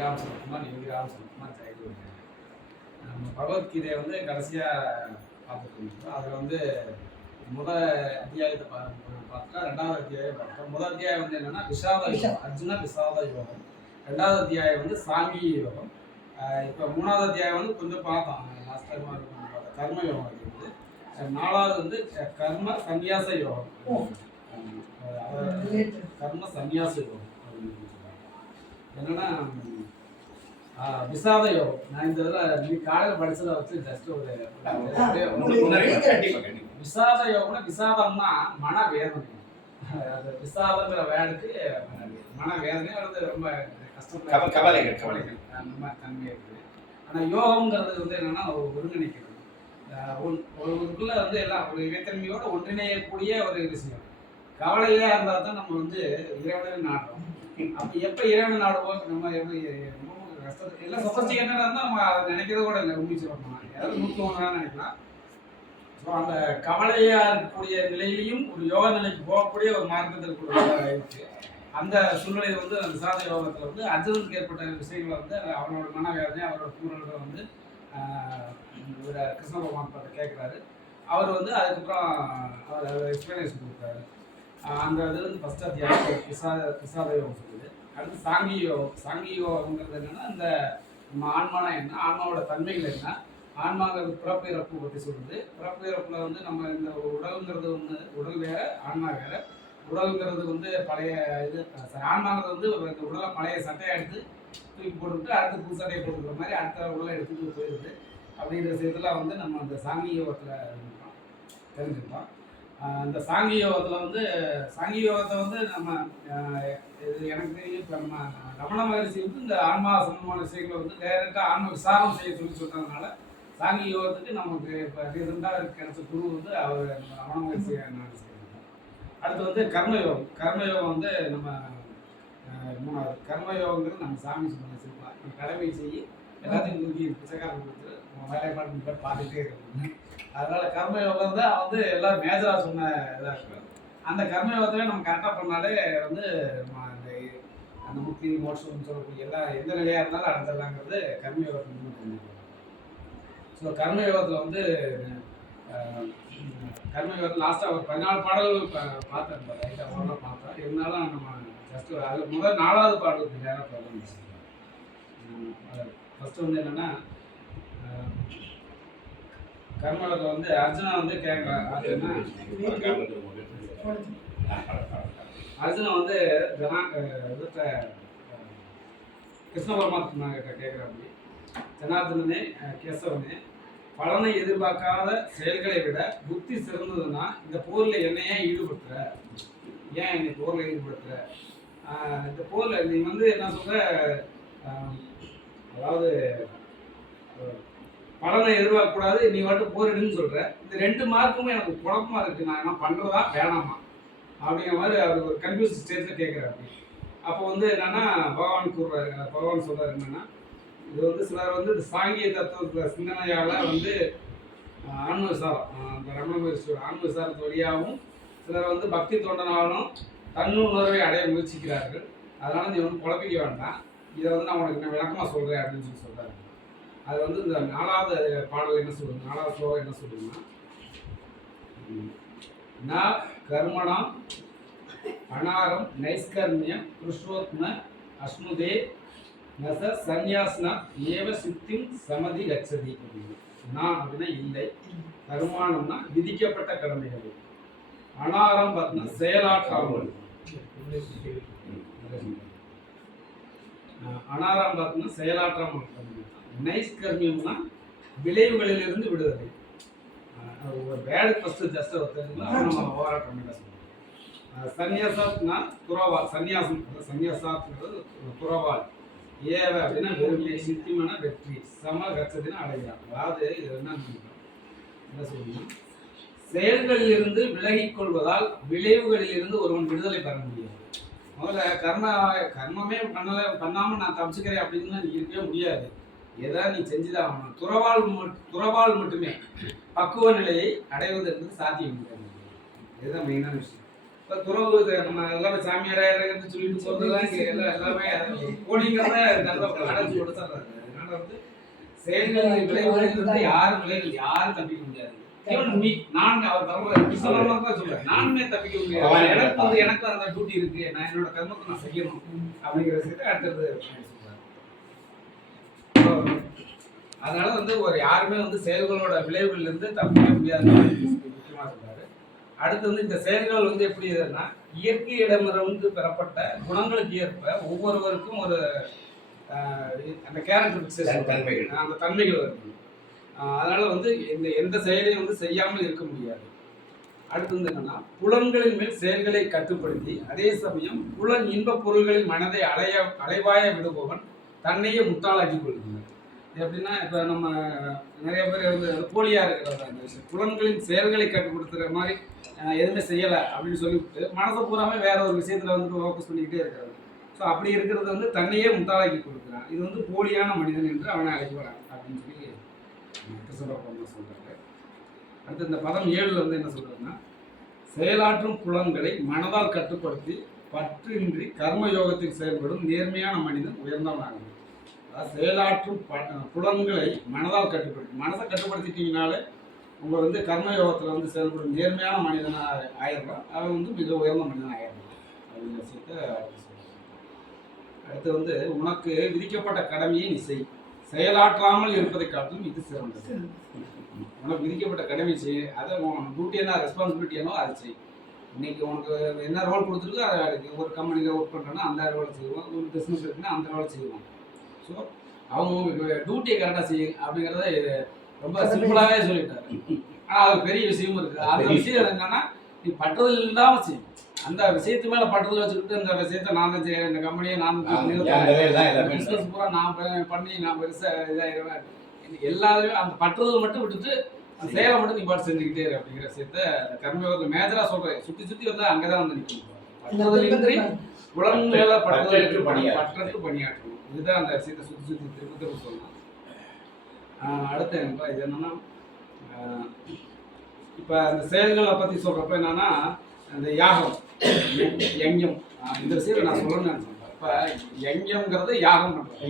ராம் சரத்குமார், யோகி ராம் சரத்குமார் ஜெயகுரு. நம்ம பகவத்கீதையை வந்து கடைசியாக பார்த்துட்டு இருந்தோம். அதில் வந்து முதல் அத்தியாயத்தை பார்த்தா ரெண்டாவது அத்தியாயம் பார்த்தோம். முதல் அத்தியாயம் வந்து என்னன்னா விஷாத யோகம், அர்ஜுன விஷாத யோகம். ரெண்டாவது அத்தியாயம் வந்து சாங்கி யோகம். இப்போ மூணாவது அத்தியாயம் வந்து கொஞ்சம் பார்த்தோம், லாஸ்ட் டைம் பார்த்தோம், கர்ம யோகம் இருக்குது. நாலாவது வந்து கர்ம சந்நியாச யோகம், கர்ம சந்நியாச யோகம் என்னன்னா விசாத யோகம். நான் இந்த இதில் காலையில் படிச்சதை வச்சு ஜஸ்ட் ஒரு விசாத யோகம்னா, விசாதம்னா மன வேதனை. அது விசாதங்கிற வேர்டுக்கு மன வேதனை வந்து ரொம்ப கஷ்டம், கவலைகள் அந்த மாதிரி தன்மை இருக்குது. ஆனால் யோகம்ங்கிறது வந்து என்னன்னா ஒருங்கிணைக்கிறது, ஒருக்குள்ள வந்து எல்லாம் ஒரு இறைத்தன்மையோட ஒன்றிணையக்கூடிய ஒரு விஷயம். கவலையா இருந்தால் தான் நம்ம வந்து இறைவனை நாடுறோம். அப்போ எப்போ இறைவனை நாடுவோம், நம்ம கஷ்டத்தை எல்லாம் சொபஸ்டிகேட்டடாக இருந்தால் நம்ம அதை நினைக்கிறது கூட இல்லை. உண்மை சொல்லணும், யாரும் 101 நினைக்கலாம். ஸோ அந்த கவலையாக இருக்கக்கூடிய நிலையிலையும் ஒரு யோக நிலைக்கு போகக்கூடிய ஒரு மார்க்கத்தில் இருக்கு. அந்த சூழ்நிலையை வந்து அந்த விசாத யோகத்தில் வந்து அர்ஜுனுக்கு ஏற்பட்ட விஷயங்களை வந்து அவரோட மனவேதனை, அவரோட கூறல்களை வந்து கிருஷ்ண பகவான் பார்த்து கேட்குறாரு. அவர் வந்து அதுக்கப்புறம் அவர் எக்ஸ்பிளனேஷன் கொடுக்குறாரு. அந்த இது வந்து ஃபர்ஸ்ட் அத்தியாயம் விசாத யோகம் சொல்லுது. அடுத்து சாங்கி யோகம். சாங்கி யோகம்ங்கிறது என்னன்னா, இந்த நம்ம ஆன்மானா என்ன, ஆன்மாவோட தன்மைகள் என்ன, ஆன்மாங்கிறது பிறப்பு இறப்பு பற்றி சொல்லுது. பிறப்பு இறப்புல வந்து நம்ம இந்த உடலுங்கிறது வந்து உடல் வேற, ஆன்மா வேற. உடலுங்கிறது வந்து பழைய இது, ஆன்மாங்கிறது வந்து இந்த உடலை பழைய சட்டையை எடுத்து தூக்கி போட்டுக்கிட்டு அடுத்து புது சட்டையை போட்டுக்கிற மாதிரி அடுத்த உடலை எடுத்துட்டு போயிடுது. அப்படிங்கிற விஷயத்தில் வந்து நம்ம அந்த சாங்கி யோகத்தில் தெரிஞ்சுக்கலாம். இந்த சாங்கி யோகத்தில் வந்து சாங்கி யோகத்தை வந்து நம்ம இது எனக்கு தெரியும். இப்போ நம்ம ரமண மகரிஷி வந்து இந்த ஆன்மா சம்பந்தமான விஷயங்களை வந்து டைரெக்டாக ஆன்ம விசாரம் செய்ய சொல்றதுனால சாங்கி யோகத்துக்கு நமக்கு இப்போ ரீசெண்டாக கிடைச்ச குரு வந்து அவர் ரமண மகரிஷியை நான் செய்யணும். அடுத்து வந்து கர்மயோகம். கர்மயோகம் வந்து நம்ம மூணாவது கர்மயோகங்கிறது நம்ம சாமி சொன்ன வச்சுருக்கலாம். கடமை செய்ய எல்லாத்தையும் தூக்கி பிச்சைக்காரன் கொடுத்து வேலைப்பாடு பார்த்துட்டே இருக்கணும். அதனால கர்மயோகம் தான் வந்து எல்லாம் மேஜராக சொன்ன இதாக இருக்குது. அந்த கர்மயோகத்தில் நம்ம கரெக்டாக பண்ணாலே வந்து அந்த முக்தி மோட்சம்னு சொல்லக்கூடிய எல்லா எந்த நிலையாக இருந்தாலும் அடைஞ்சிடலாங்கிறது கர்மயோகத்தில் பண்ணிக்கலாம். ஸோ கர்மயோகத்தில் வந்து கர்மயோகத்தில் லாஸ்ட்டாக ஒரு 14 பாடல்கள் பார்த்தேன், ரைட்டாக ஓரளவு பார்த்தேன். இருந்தாலும் நம்ம ஜஸ்ட்டு அது முதல் 4வது பாடலுக்கு நேராக ப்ராப்ளம். ஃபஸ்ட்டு வந்து என்னென்னா கர்மயோகத்தில் வந்து அர்ஜுனா வந்து கேட்குறான். அர்ஜுனா வந்து கிருஷ்ண பரமாத்மா கிட்ட கேட்குறாப்படி, ஜனார்தனனே கேசவனே, பலனை எதிர்பார்க்காத செயல்களை விட புத்தி சிறந்ததுன்னா இந்த போரில் என்னையே ஈடுபடுத்துற, ஏன் என்னை போரில் ஈடுபடுத்துற, இந்த போரில் நீ வந்து என்ன சொல்ற, அதாவது பலனை எதிர்பார்க்கக்கூடாது, நீ மட்டும் போரிடுன்னு சொல்ற. இந்த 2 மார்க்குமே எனக்கு குழப்பமா இருக்கு, நான் என்ன பண்றதா வேணாமா அப்படிங்கிற மாதிரி அவர் ஒரு கன்ஃபியூஸ் ஸ்டேஜில் கேட்குறாரு. அப்போ வந்து என்னன்னா பகவான் சொல்றாரு என்னன்னா, இது வந்து சிலர் வந்து இந்த சாங்கிய தத்துவ சிந்தனையால வந்து ஆன்ம விசாரம், அந்த ரமண மகரிஷியோட ஆன்ம விசாரத்து வழியாகவும் சிலர் வந்து பக்தி தொண்டனாலும் தன்னுணர்வை அடைய முயற்சிக்கிறார்கள். அதனால நீ வந்து குழப்பிக்க வேண்டாம், இதை வந்து நான் உனக்கு நான் விளக்கமாக சொல்கிறேன் அப்படின்னு சொல்லி சொல்கிறாரு. அது வந்து இந்த 4வது பாடல் என்ன சொல்லுங்க, 4வது ஸ்லோகம் என்ன சொல்லுங்கன்னா, ந கர்மணாம் அனாரம் நைஸ்கர்மியம் புருஷோத்ம அஸ்முதே நச சந்நியாசனா ஏவ சித்திம் சமதி கச்சதி. நான் அப்படின்னா இல்லை, கர்மானம்னா விதிக்கப்பட்ட கடமைகள், அனாரம் பார்த்தா செயலாற்றாமல், அனாரம் பார்த்தோம்னா செயலாற்றாமல், நைஸ்கர்மியம்னா விளைவுகளிலிருந்து விடுதலை. ஒரு வேர்டு ஃபஸ்ட்டு ஜஸ்ட் நம்ம போராட்டம் சொல்லுவோம். சன்னியாசம்னா துறவால், சன்னியாசம் சன்னியாசாத்துங்கிறது துறவால், ஏவ அப்படின்னா வெறுமையை, சித்திமான வெற்றி, சம கச்சதினா அடைகிறான். அதாவது இது என்ன சொல்லணும், செயல்களில் இருந்து விலகிக் கொள்வதால் விளைவுகளில் இருந்து ஒருவன் விடுதலை பெற முடியாது. முதல்ல கர்மமே பண்ணாமல் நான் தப்பிச்சுக்கிறேன் அப்படின்னு நீ இருக்கவே முடியாது, ஏதாவது நீ செஞ்சுதான் ஆகணும். துறவால் மட்டுமே பக்குவ நிலையை அடைவது என்பது சாத்தியம் முடியாது. இதுதான் மெயினான விஷயம். இப்போ இப்போ துறவு நம்ம எல்லாமே சாமியாராயிரன்னு சொல்லிட்டு சொல்றதுதான் இங்கே எல்லாமே கோடிங்கிறத அடைச்சு கொடுத்துட்றாங்க. அதனால வந்து செயல்களின் விளைவுகளிலிருந்து யாரும் தப்பிக்க முடியாது. நான் அவர் தான் சொல்றேன், நானுமே தப்பிக்க முடியாது. எனக்கு அந்த டியூட்டி இருக்கு, நான் என்னோட கர்மத்தை நான் செய்யணும் அப்படிங்கிற விஷயத்தை அடுத்தது சொல்றாரு. அதனால வந்து ஒரு யாருமே வந்து செயல்களோட விளைவுகள்ல இருந்து தப்பிக்க முடியாதுன்னு முக்கியமா சொல்றாரு. அடுத்து வந்து இந்த செயல்கள் வந்து எப்படி இதுன்னா இயற்கையிடமிருந்து பெறப்பட்ட குணங்களுக்கு ஏற்ப ஒவ்வொருவருக்கும் ஒரு அந்த கேரக்டர் அந்த தன்மைகள் இருக்கு. அதனால வந்து எந்த செயலையும் வந்து செய்யாமல் இருக்க முடியாது. அடுத்து வந்து என்னன்னா புலன்களின் மேல் செயல்களை கட்டுப்படுத்தி அதே சமயம் புலன் இன்ப பொருள்களின் மனதை அலைவாய விடுபவன் தன்னையே முட்டாளாக்கி கொள்கிறார். எப்படின்னா இப்போ நம்ம நிறைய பேர் வந்து போலியா இருக்கிறதா இந்த விஷயம், புலன்களின் செயல்களை கட்டுப்படுத்துற மாதிரி எதுவுமே செய்யலை அப்படின்னு சொல்லிவிட்டு மனசை பூராமே வேற ஒரு விஷயத்துல வந்து ஃபோக்கஸ் பண்ணிக்கிட்டே இருக்கிறாங்க. ஸோ அப்படி இருக்கிறது வந்து தன்னையே முட்டாளாக்கி கொடுக்குறான். இது வந்து போலியான மனிதன் என்று அவனை அழைக்கிறான் அப்படின்னு சொல்லி சொல்றாங்க. அடுத்து இந்த பதம் 7ல் வந்து என்ன சொல்றாருன்னா செயலாற்றும் புலன்களை மனதால் கட்டுப்படுத்தி பற்றின்றி கர்ம யோகத்தில் செயல்படும் நேர்மையான மனிதன் உயர்ந்தவனாகும். அதாவது செயலாற்றும் புலன்களை மனதால் கட்டுப்படுத்தி, மனசை கட்டுப்படுத்திட்டீங்கனாலே உங்களை வந்து கர்மயோகத்தில் வந்து செயல்படும் நேர்மையான மனிதனாக ஆயிடலாம். அவன் வந்து மிக உயர்ந்த மனிதன் ஆயிடலாம் அப்படிங்கிற விஷயத்தை அடுத்து வந்து உனக்கு விதிக்கப்பட்ட கடமையை நீ செய், செயலாற்றாமல் இருப்பதை காட்டும் இது சிறந்தது. உனக்கு விதிக்கப்பட்ட கடமை செய், அதை உன் டியூட்டி என்ன ரெஸ்பான்சிபிலிட்டி என்னோ அதை செய். இன்னைக்கு உனக்கு என்ன ரோல் கொடுத்துருக்கோ அதை ஒரு கம்பெனியில் ஒர்க் பண்ணுறோன்னா அந்த ரோலை செய்வோம், ஒரு பிஸ்னஸ் இருக்குன்னா அந்த ரோலை செய்வோம். ஸோ அவங்க டியூட்டியை கரெக்டாக செய்யும் அப்படிங்கிறத ரொம்ப சிம்பிளாகவே சொல்லிட்டாரு. ஆனால் அது பெரிய விஷயமும் இருக்குது. அந்த விஷயம் என்னன்னா நீ பட்டுதல் இல்லாமல் செய்யும். அந்த விஷயத்து மேலே பட்டுதல் வச்சுக்கிட்டு இந்த விஷயத்த நான் தான் செய்யறேன், இந்த கம்பெனியை நான் பிஸ்னஸ் பூரா நான் பண்ணி நான் பெருசாக இதாகிடுவேன், எல்லாருமே அந்த பட்டுதல் மட்டும் விட்டுட்டு அந்த செயலை மட்டும் நீ பாட்டு செஞ்சுக்கிட்டே இரு அப்படிங்கிற விஷயத்த கர்மயோகத்தில் மேஜராக சொல்கிறேன். சுற்றி வந்தால் அங்கே தான் வந்து நிற்கும். பட்டுதலின்றி புலன்களை பற்றற்று பணியாற்றணும். இதுதான் அந்த விஷயத்தை சுற்றி திரும்ப சொல்லலாம். அடுத்து இது என்னன்னா இப்போ அந்த செயல்களை பற்றி சொல்கிறப்ப என்னன்னா அந்த யாகம் யஞ்ஞம் இந்த விஷயத்தை நான் சொல்லணும்னு நினைச்சேன். இப்போ யஞ்ஞம்ங்கிறது யாகம் பண்ணுறது,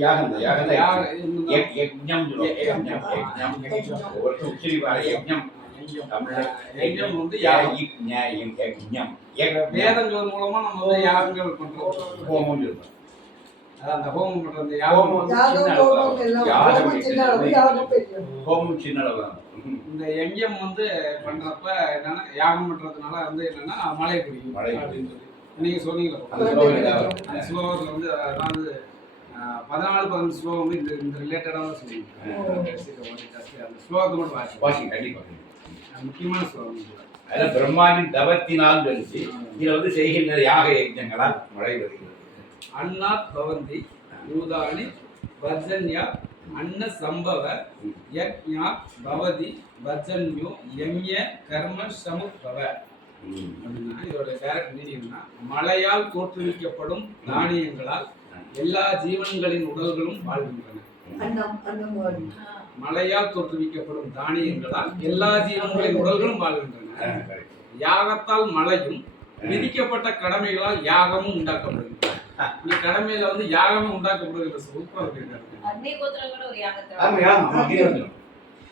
வேதங்கள் மூலமா நம்ம வந்து யாகங்கள் பண்றோம். அந்த ஹோமம் பண்றது இந்த யஞ்ஞம் வந்து பண்றப்ப என்னன்னா யாகம் பண்றதுனால வந்து என்னன்னா மழை பிடிக்கும் அப்படின்னு சொல்லி நீங்க சொன்னீங்க. அந்த ஸ்லோகத்துல வந்து அதாவது 14-15 ஸ்லோகம் வந்து இந்த ரிலேட்டடாக தான் சொல்லுவீங்க. அந்த ஸ்லோகத்தை மட்டும் வாசி கண்டிப்பாக முக்கியமான ஸ்லோகம். அதில் பிரம்மாவின் தவத்தினால் வந்து இதில் வந்து செய்கின்ற யாக யஜ்ஞங்களால் மழை வருகிறது. அன்னாத் பவந்தி யூதானி வர்ஜன்யா அன்ன சம்பவ யக்ஞா பவதி வர்ஜன்யோ யம்ய கர்ம சமுத்பவ அப்படின்னா இதோட டைரக்ட் மீனிங்னா மழையால் தோற்றுவிக்கப்படும் தானியங்களால் எல்லா ஜீவன்களின் உடல்களும் வாழ்கின்றன. மழையால் தோற்றுவிக்கப்படும் தானியங்களால் எல்லா ஜீவன்களின் உடல்களும் வாழ்கின்றன. யாகத்தால் மழையும் விதிக்கப்பட்ட கடமைகளால் யாகமும் உண்டாக்கப்படுகிறது. இந்த கடமையில வந்து யாகமும் உண்டாக்கப்படுகிற சூப்பரா இருக்கு.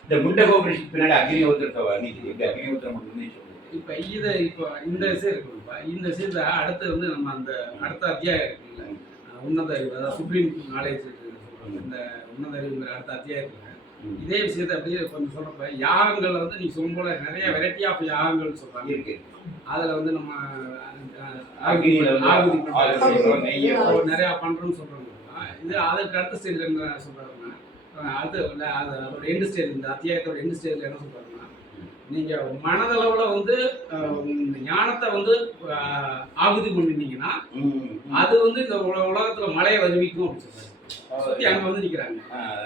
இந்த முண்டகோபுரிஷத்து பின்னாடி அக்னிஹோத்திரத்தை வர்ணிக்குது. அக்னிஹோத்திரம் மட்டுமே சொல்லுது. இப்ப இந்த விஷயம் இருக்கு. இந்த விஷயத்த அடுத்து வந்து நம்ம அந்த அடுத்த அத்தியாயம் இருக்குல்ல, உன்னத அறிவு, அதாவது சுப்ரீம் நாலேஜ் சொல்றாங்க. இந்த உன்னத அறிவுங்கிற அடுத்த அத்தியாயத்துல இதே விஷயத்த அப்படியே கொஞ்சம் சொல்றப்ப யாகங்கள்ல வந்து நீ சொல்லும் போல நிறைய வெரைட்டி ஆஃப் யாகங்கள் சொல்றாங்க இருக்கு. அதுல வந்து நம்ம நிறைய பண்றோம்னு சொல்றாங்க. இது அதற்கு அடுத்த ஸ்டேஜ்ல என்ன சொல்றாருன்னா அடுத்து அதோட எண்டு ஸ்டேஜ், இந்த அத்தியாயத்தோட எண்டு ஸ்டேஜ்ல என்ன சொல்றாருன்னா நீங்க மனதளவுல வந்து ஞானத்தை வந்து ஆகுதி பண்ணிட்டீங்கன்னா அது வந்து இந்த உலகத்துல மழையை வருவிக்கும் அப்படின்னு சொல்றாரு. சுத்தி அங்க வந்து நிக்கிறாங்க.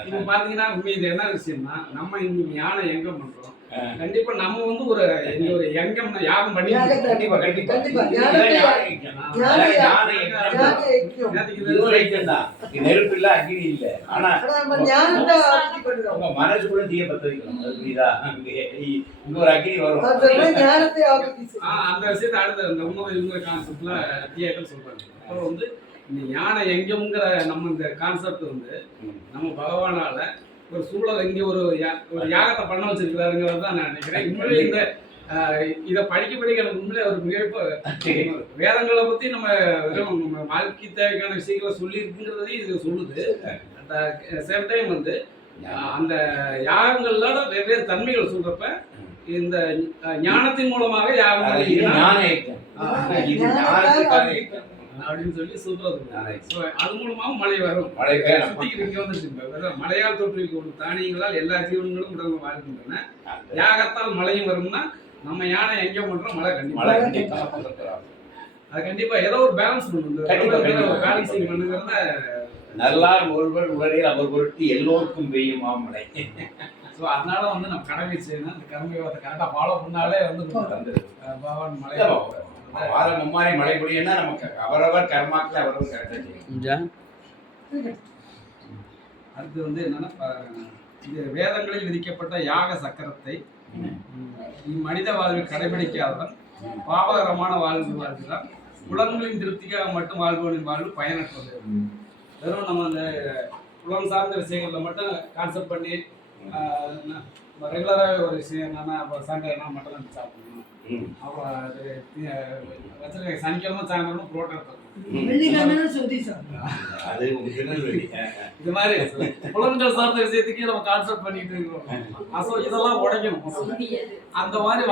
இப்ப பாத்தீங்கன்னா உண்மை இது என்ன விஷயம்னா, நம்ம இன்னைக்கு யானை எங்கம் பண்றோம். கண்டிப்பா நம்ம வந்து ஒரு இங்க ஒரு எங்கம் யாகம் பண்ணி கண்டிப்பா கண்டிப்பா நெருப்பு இல்ல அக்னி இல்ல. ஆனா உங்க மனசுக்குள்ள தீய பத்த வைக்கணும். அது புரியுதா? இங்க ஒரு அக்னி வரும். அந்த விஷயத்தை அடுத்த இந்த உங்க கான்செப்ட்ல தியேட்டர் சொல்றாங்க. அப்புறம் வந்து இந்த யானை எங்கம்ங்கிற நம்ம இந்த கான்செப்ட் வந்து நம்ம பகவானால ஒரு சூழல் இங்க ஒரு யாகத்தை பண்ண வச்சிருக்கிறாருங்கிறது தான் நான் நினைக்கிறேன். உண்மையிலே இந்த இதை படிக்க எனக்கு உண்மையிலே ஒரு மிக வேதங்களை பத்தி நம்ம வெறும் நம்ம வாழ்க்கை தேவைக்கான விஷயங்களை சொல்லி இருக்குங்கிறதையும் இது சொல்லுது. அந்த சேம் டைம் வந்து அந்த யாகங்களோட வெவ்வேறு தன்மைகள் சொல்றப்ப இந்த ஞானத்தின் மூலமாக யாகம் அப்படின்னு சொல்லி சொல்றது. அது மூலமாகவும் மழை வரும். இங்க வந்து மழையால் தோற்றுவிக்கும் தானியங்களால் எல்லா ஜீவன்களும் உடம்பு வாழ்கின்றன. யாகத்தால் மழையும் வரும்னா நம்ம யானை எங்க பண்றோம் மழை கண்டிப்பா அது கண்டிப்பா ஏதோ ஒரு பேலன்ஸ் பேலன்சிங் பண்ணுங்கிறத நல்லார் ஒருவர் உலகில் அவர் பொருட்டு எல்லோருக்கும் பெய்யும் மாமழை. ஸோ அதனால வந்து நம்ம கடமை செய்யணும். அந்த கடமையை கரெக்டாக ஃபாலோ பண்ணாலே வந்து பகவான் மழை வாரம் மும்மாரி மழை பொழியும்னா நமக்கு அவரவர் கர்மாக்களை அவரவர் கரெக்டாக செய்யணும். அடுத்து வந்து என்னன்னா இது வேதங்களில் விதிக்கப்பட்ட யாக சக்கரத்தை மனித வாழ்வில் கடைபிடிக்காதவன் பாவகரமான வாழ்வு வாழ்கிறான். புலன்களின் திருப்திக்காக மட்டும் வாழ்பவனின் வாழ்வு பயனற்றது. வெறும் நம்ம அந்த புலம் சார்ந்த விஷயங்கள்ல மட்டும் கான்செப்ட் பண்ணி ரெகுலராகவே ஒரு விஷயம் என்னன்னா சண்டைனா மட்டும் தான் சாப்பிடணும். அப்புறம் அது வச்சிருக்க சனிக்கிழமை சாயந்தரம் புரோட்டா இது மாதிரி புலன்கள் சார்ந்த விஷயத்துக்கே நம்ம கான்செப்ட் பண்ணிட்டு இருக்கோம். இதெல்லாம் உடைக்கணும். அந்த மாதிரி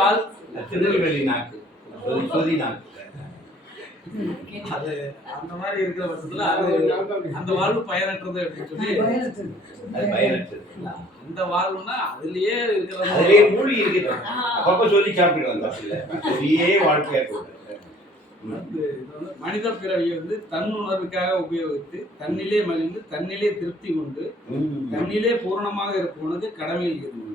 திருநெல்வேலி நாக்கு அது அந்த மாதிரி இருக்கிற பட்சத்துல அது அந்த வாழ்வு பயனற்றது அப்படின்னு சொல்லி அந்த வாழ்வுனா அதுலயே இருக்கிற மூலி இருக்குது. அப்பப்ப சொல்லி சாப்பிடுவாங்க வாழ்க்கையா கூட. மனித பிறவியை வந்து தன்னுணர்வுக்காக உபயோகித்து தன்னிலே மகிழ்ந்து தன்னிலே திருப்தி கொண்டு தன்னிலே பூரணமாக இருப்பவனுக்கு கடமையில் இருந்து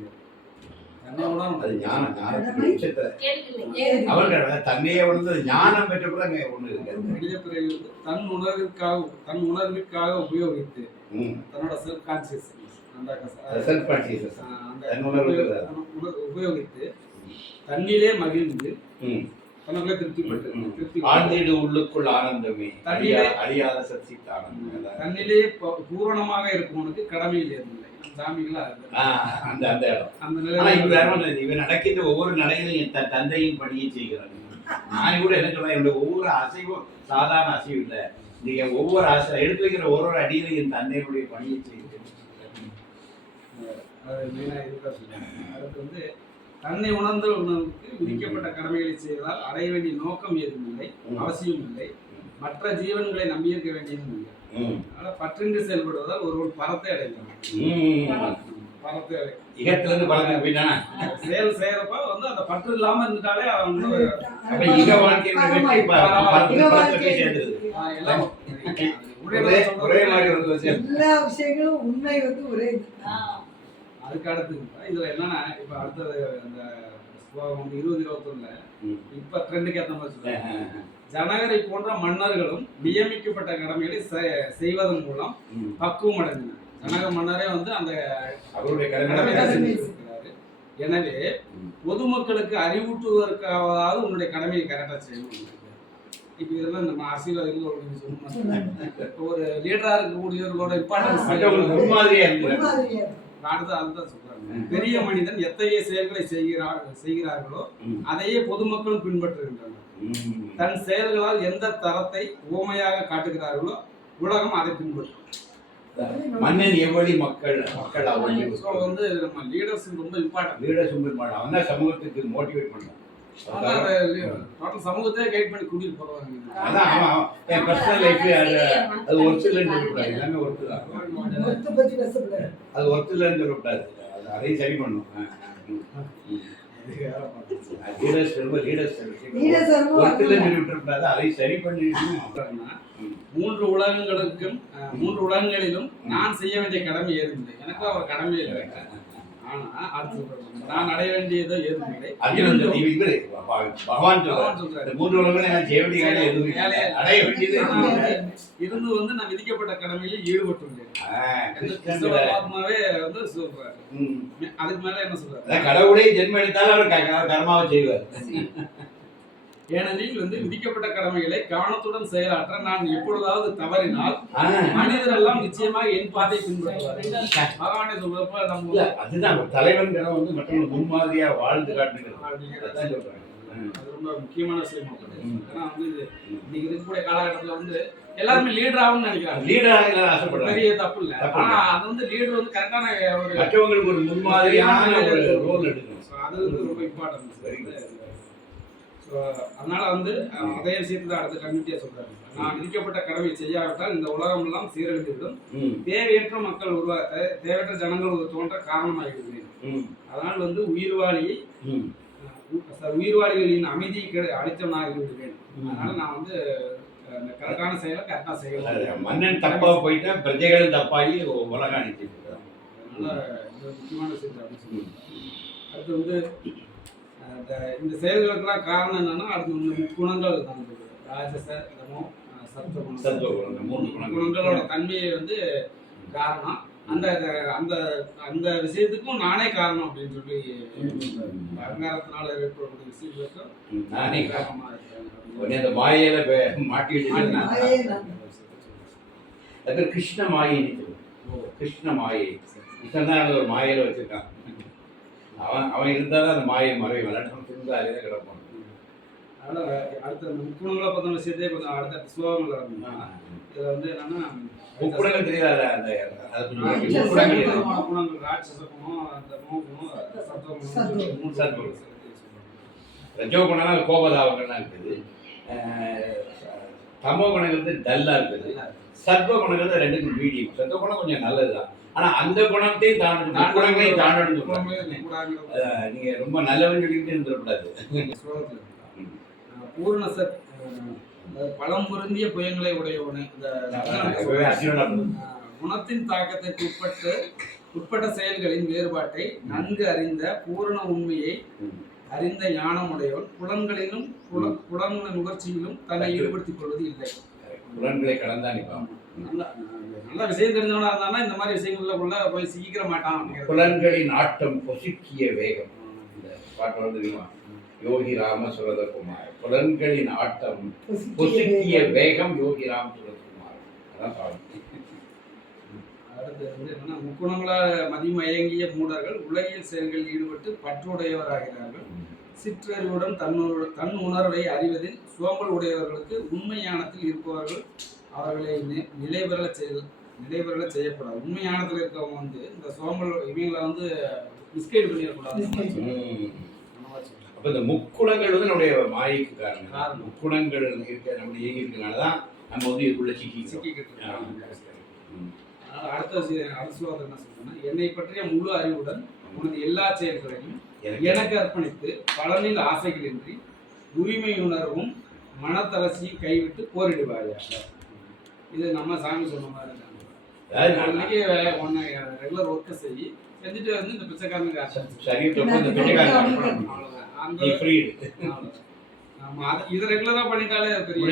தன்னையே உணர்ந்து ஞானம் பெற்ற கூட ஒண்ணு இருக்கு. மனித பிறவி வந்து தன் உணர்வுக்காக உபயோகித்து தன்னோட செல்ஃப் கான்சியஸ் உபயோகித்து தன்னிலே மகிழ்ந்து தனக்குள்ளே திருப்தி ஆழ்ந்தீடு உள்ளுக்குள் ஆனந்தமே அழியாத சக்தி தன்னிலே பூரணமாக இருப்பவனுக்கு கடமையில் இருந்தில்லை. அந்த அந்த இடம் இவன் நடக்கின்ற ஒவ்வொரு நடையிலும் என் தந்தையின் பணியை செய்கிறாங்க. நான் கூட என்ன சொல்றேன், என்னுடைய ஒவ்வொரு அசைவும் சாதாரண அசைவு இல்லை. நீங்க ஒவ்வொரு எடுத்து வைக்கிற ஒரு அடியிலும் என் தந்தையினுடைய பணியை செய்கிறேன். அதுக்கு வந்து தன்னை உணர்ந்தவனுக்கு விதிக்கப்பட்ட கடமைகளை செய்வதால் அடைய வேண்டிய நோக்கம் ஏதும் இல்லை, அவசியம் இல்லை. மற்ற ஜீவன்களை நம்பியிருக்க வேண்டியதும் இல்லை. அதனால பற்றின்றி செயல்படுவதால் ஒருவன் பரத்தை அடைகிறான். செயல் செய்யறப்ப வந்து அந்த பற்று இல்லாம இருந்துட்டாலே அவன் எல்லா விஷயங்களும் உண்மை வந்து ஒரே. அதுக்கு அடுத்து இதுல என்னன்னா இப்ப அடுத்தது அந்த 2021ல இப்ப ட்ரெண்டுக்கு ஏற்ற மாதிரி சொல்றாங்க. ஜனகரை போன்ற மன்னர்களும் நியமிக்கப்பட்ட கடமைகளை செய்வதன் மூலம் பக்குவம் அடைந்தனர். ஜனக மன்னரே வந்து அந்த அவருடைய கடமை செஞ்சிருக்கிறாரு. எனவே பொதுமக்களுக்கு அறிவூட்டுவதற்காவது உன்னுடைய கடமையை கரெக்டா செய்யணும். இப்ப இதெல்லாம் நம்ம அரசியல்வாதிகள் சொல்லணும். ஒரு லீடரா இருக்கக்கூடியவர்களோட இம்பார்ட்டன்ஸ் அடுத்து அதுதான் சொல்றாங்க. பெரிய மனிதன் எத்தகைய செயல்களை செய்கிறார்களோ அதையே பொதுமக்களும் பின்பற்றுகின்றனர். தன் செயல்களால் எந்த தரத்தை உவமையாக காட்டுகிறார்களோ உலகம் அதை பின்பற்றும். மன்னன் எவ்வளி மக்கள் வந்து நம்ம லீடர்ஷிப் ரொம்ப இம்பார்ட்டன்ட். லீடர்ஷிப் அவன் தான் சமூகத்துக்கு மோட்டிவேட் பண்ணணும். சமூகத்தையே கைட் பண்ணி கூட்டிட்டு போறாங்க. அதான் ஆமா, என் பர்சனல் லைஃப் அது ஒருத்தர்லன்னு சொல்லக்கூடாது. எல்லாமே ஒருத்தர் தான். அது ஒருத்தர்லன்னு சொல்லக்கூடாது. அதையும் சரி பண்ணும். லீடர்ஸ் ஒருத்தர் சொல்லி விட்டுறக்கூடாது, அதை சரி பண்ணிட்டு மூன்று உலகங்களிலும் நான் செய்ய வேண்டிய கடமை ஏதுமில்லை. எனக்கு ஒரு கடமை இல்லை. ஆனா அடுத்து நான் அடைய வேண்டியதோ ஏதுமில்லை. பகவான் சொல்றாரு, மூன்று உலகங்களை நான் செய்ய வேண்டிய வேலை எதுவும் இல்லை, அடைய வேண்டியது இருந்து வந்து நான் விதிக்கப்பட்ட கடமையில் ஈடுபட்டுள்ளேன். ஆத்மாவே வந்து சொல்றாரு. அதுக்கு மேல என்ன சொல்றாரு? கடவுளே ஜென்மம் எடுத்தாலும் அவர் கர்மாவை செய்வார். ஏனெனில் வந்து விதிக்கப்பட்ட கடமைகளை கவனத்துடன் செயலாற்ற நான் எப்பொழுதாவது தவறினால் மனிதர் எல்லாம் நிச்சயமாக என் பாதை பின்பற்றுவார். பகவானே சொல்றப்ப நம்ம அதுதான் தலைவன் வந்து மற்றவங்க முன்மாதிரியா வாழ்ந்து காட்டுகிறது. அது ரொம்ப முக்கியமான விஷயம். ஏன்னா வந்து இன்னைக்கு இருக்கக்கூடிய காலகட்டத்துல வந்து எல்லாருமே லீடர் ஆகும்னு நினைக்கிறாங்க. லீடர் ஆக ஆசைப்படுறாங்க. பெரிய தப்பு இல்ல. ஆனா அது வந்து லீடர் வந்து கரெக்டான ஒரு மற்றவங்களுக்கு ஒரு முன்மாதிரியான ஒரு ரோல் எடுக்கணும். அது வந்து ரொம்ப இம்பார்ட்டன்ட். அதனால வந்து அதே விஷயத்துல அடுத்த கமிட்டியா சொல்றாங்க, நான் விதிக்கப்பட்ட கடமை செய்யாவிட்டால் இந்த உலகம் எல்லாம் சீரழிந்துவிடும், தேவையற்ற மக்கள் தேவையற்ற ஜனங்கள் தோன்ற காரணமாகிவிடுகிறேன். அதனால் வந்து உயிர்வாளிகளின் அமைதியை அளித்தவனாகி விடுவேன். அதனால நான் வந்து கரெக்டான செயலை கரெக்டா செய்யலாம். மன்னன் தப்பா போயிட்டா பிரஜைகளும் தப்பாகி உலகம் அழிச்சு. அதனால முக்கியமான விஷயம் அப்படின்னு சொல்லுவாங்க. அடுத்து வந்து இந்த செயல்களுக்கெல்லாம் காரணம் என்னன்னா அடுத்து குணங்கள் தான். ராஜச தமோ சத்துவ குணங்களோட தன்மையை வந்து காரணம். அந்த அந்த அந்த விஷயத்துக்கும் நானே காரணம் அப்படின்னு சொல்லி அகங்காரத்தினால ஏற்படக்கூடிய விஷயங்களுக்கும் நானே காரணமா இருக்கேன். அந்த மாயையில மாட்டிட்டு அது கிருஷ்ண மாயை. கிருஷ்ண மாயை கிருஷ்ணன் தான் ஒரு மாயையில வச்சிருக்கான். அவன் இருந்தாலும் அந்த மாயை மறைவு விளையாட்டு இருந்தாலே தான் கிடப்பான். அதனால அடுத்த முக்குணங்களை பற்றின விஷயத்தையே கொஞ்சம் அடுத்த ஸ்லோகங்கள் இருக்குங்களா? இதில் வந்து என்னன்னா முக்குணங்கள் தெரியாத அந்த குணங்கள் ராட்சச குணம், அந்த மோகுணம், சத்துவகுணம். ரஜோ குணம்னா கோபதாபங்கள்லாம் இருக்குது. தமோ குணங்கள் டல்லா இருக்குது. சத்வ குணங்கள் ரெண்டுக்கும் மீடியம். சத்வ குணம் கொஞ்சம் நல்லதுதான். ஆனா அந்த குணத்தையும் குணங்களையும் தாண்டணும். நீங்க ரொம்ப நல்லவன் சொல்லிக்கிட்டு இருந்துடக்கூடாது. பூர்ண சத் பலம் பொருந்திய புயங்களை உடையவனே. குணத்தின் தாக்கத்திற்கு உட்பட்ட செயல்களின் வேறுபாட்டை நன்கு அறிந்த பூரண உண்மையை அறிந்த ஞானம் உடையவன் புலன்களிலும் புலன்கள நுகர்ச்சியிலும் தன்னை ஈடுபடுத்திக் கொள்வது இல்லை. புலன்களை கடந்தா நிற்பான். நல்ல விஷயம் தெரிஞ்சவனா இருந்தானா இந்த மாதிரி விஷயங்களுக்குள்ள போய் சிக்கிக்கிற மாட்டான். புலன்களின் ஆட்டம் பொசுக்கிய வேகம். இந்த பாட்டு வந்து தெரியுமா? யோகி ராம சுரதகுமார். புலன்களின் ஆட்டம் பொசுக்கிய வேகம் யோகி ராம சுரதகுமார். அதான் பாட்டு. அடுத்து வந்து என்னன்னா முக்குணங்களால் மதிமயங்கிய மூடர்கள் உலகியல் செயல்களில் ஈடுபட்டு பற்றுடையவராகிறார்கள். சிற்றறிவுடன் தன் உணர்வை அறிவதில் சோம்பல் உடையவர்களுக்கு உண்மை ஞானத்தில் இருப்பவர்கள் அவர்களை நிலைபெறல செய்யக்கூடாது. உண்மை ஞானத்தில் இருக்கவங்க வந்து இந்த சோம்பல் இவங்களை வந்து மிஸ்கைட் பண்ணிடக்கூடாது. அப்ப இந்த முக்குணங்கள் வந்து நம்முடைய மாயைக்கு காரணம். முக்குணங்கள் இருக்க நம்முடைய இயங்கி இருக்கனாலதான் நம்ம வந்து இதுக்குள்ள சிக்கிக்கிட்டு. அதனால அடுத்த ஸ்லோகத்தை என்ன சொல்றேன்னா, என்னை பற்றிய முழு அறிவுடன் உனது எல்லா செயல்களையும் எனக்கு அர்ப்பணித்து பலனில் ஆசைகளின்றி உரிமை உணர்வும் மனத்தளர்ச்சியும் கைவிட்டு போரிடுவாயாக. இது நம்ம சாமி சொன்ன மாதிரி ஒன்னு ரெகுலர் ஒர்க்கை செஞ்சுட்டு வந்து இந்த பிச்சைக்காரனுக்கு இதை ரெகுலரா பண்ணிட்டாலே பெரிய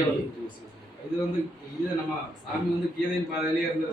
இது வந்து இது நம்ம சாமி வந்து கீதையின் பாதையிலேயே இருந்து